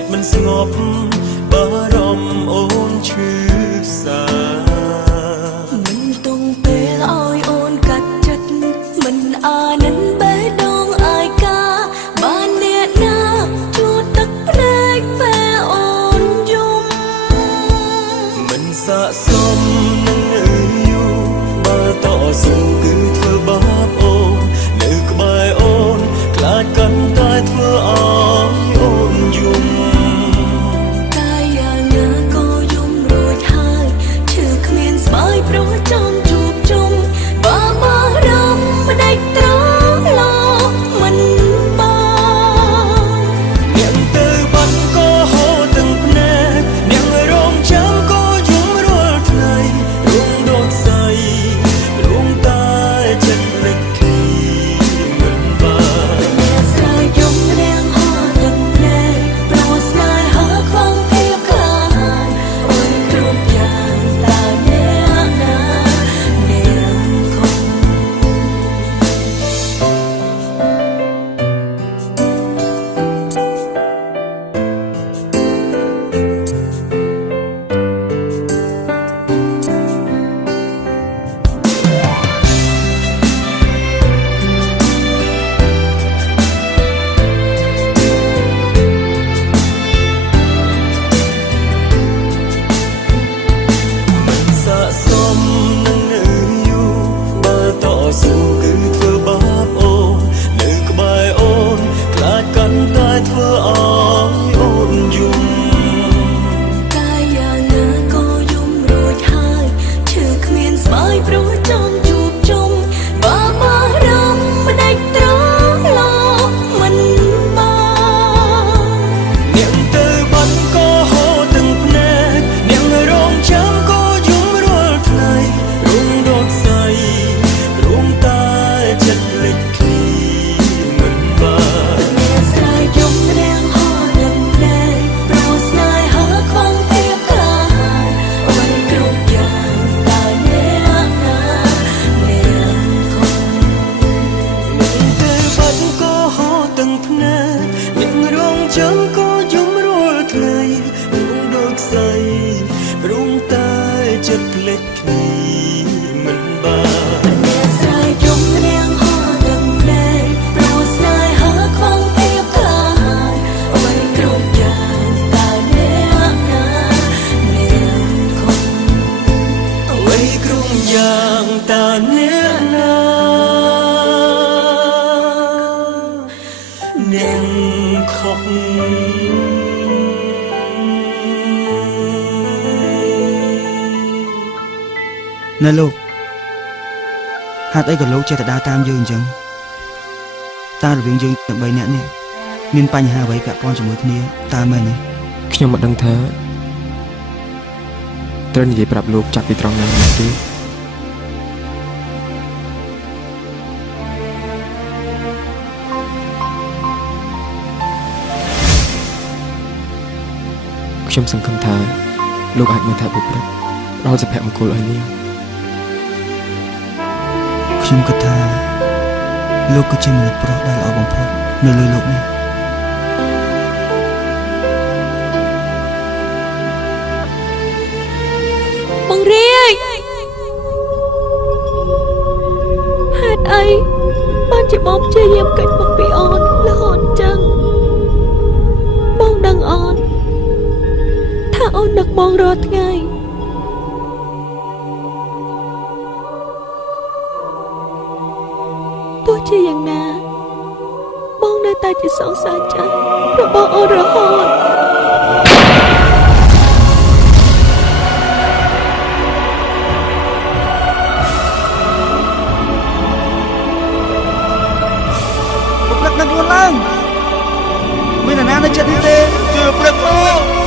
ចិត្តមិនស្ងប់បារម្ភអូនឈឺសាមិនទុំពេលឲ្យអូនកាត់ចិត្តមិនអានិនបេះដូងអាយកាបានអ្នកណាជួតទឹកភ្នែកពេលអូនយំមិនស័ក្តិសមនឹងយូរបើតស៊ូគឺធ្វើបាបអូននៅក្បែរអូនខ្លាចកាន់តែធ្វើឲ្យអូនយំតែយ៉ាងណាក៏យំរួចហើយឈឺគ្មានស្បើយព្រោះចង់ជួបជុំបើមករំផ្ដេចត្រឡប់មិនបានអ្នកទៅបាត់ក៏ហូរទាំងភ្នែកអ្នករងចាំក៏យំរាល់ថ្ងៃរងរត់ស្អីរងតែចិត្តលេចឃ្លីមិនបានអ្នកស្រីយំរាំងហត់ទឹកភ្នែកព្រោះស្នេហាខ្វងភាពក្លាហានអូនគ្រប់យ៉ាងតែអ្នកណាអ្នកខំស័ក្តិសមនឹងយូរបើតស៊ូគឺធ្វើបាបអូននៅក្បែរអូនខ្លាចកាន់តែធ្វើឲ្យអូនយំតែយ៉ាងណាក៏យំរួចហើយឈឺគ្មានស្បើយព្រោះចង់ជួបជុំបើមករំផ្ដេចត្រឡប់មិនបានអ្នកទៅបាត់ក៏ហូរទាំងភ្នែកអ្នករងចាំក៏យំរាល់ថ្ងៃរងរត់ស្អីរងតែចិត្តលេចឃ្លីមិនបានអ្នកស្រីយំរាំងហត់ទឹកភ្នែកព្រោះស្នេហាខ្វងភាពក្លាហានអូនគ្រប់យ៉ាងតែអ្នកណាអ្នកខំទៅបាត់ក៏ហូរទាំងភ្នែកអ្នករងចាំក៏យំរាល់ថ្ងៃរងដូចស្អីរងតែចិត្តលេចឃ្លីមិនបានអ្នកស្រីយំរាំងហត់ទឹកភ្នែកព្រោះស្នេហាខ្វងភាពក្លាហានអូនគ្រប់យ៉ាងតែអ្នកណាអ្នកខំអ្វីគ្រប់យ៉ាងតាអ្នកណាអ្នកខំណែលោកហេតុអីក៏លោកចេះតែដើរតាមយើងអញ្ចឹងតើរវាងយើងទាំង3នាក់នេះមានបញ្ហាអ្វីពាក់ព័ន្ធជាមួយគ្នាតើមែនទេខ្ញុំមិនដឹងថាត្រូវនិយាយប្រាប់លោកចាប់ពីត្រង់ណាទេខ្ញុំសង្ឃឹមថាលោកអាចមើលថាបុព្វដល់សុភមង្គលឲ្យនាងខ្ញុំគិតថាលោកគឺជាមនុស្សប្រុសដែលល្អបំផុតនៅលើលោកនេះបងរាយហេតុអីបានជាបងព្យាយាមកាច់មុខពីអូនរហូតចឹងបងដឹងអូនថាអូននឹកបងរាល់ថ្ងៃទោះជាយ៉ាងណាបងនៅតែជាសង្សារចាស់របស់អូនរហូតព្រឹកនឹងខ្លួនឡើងមាននរណានៅចិត្តនេះទេជួយព្រឹកមក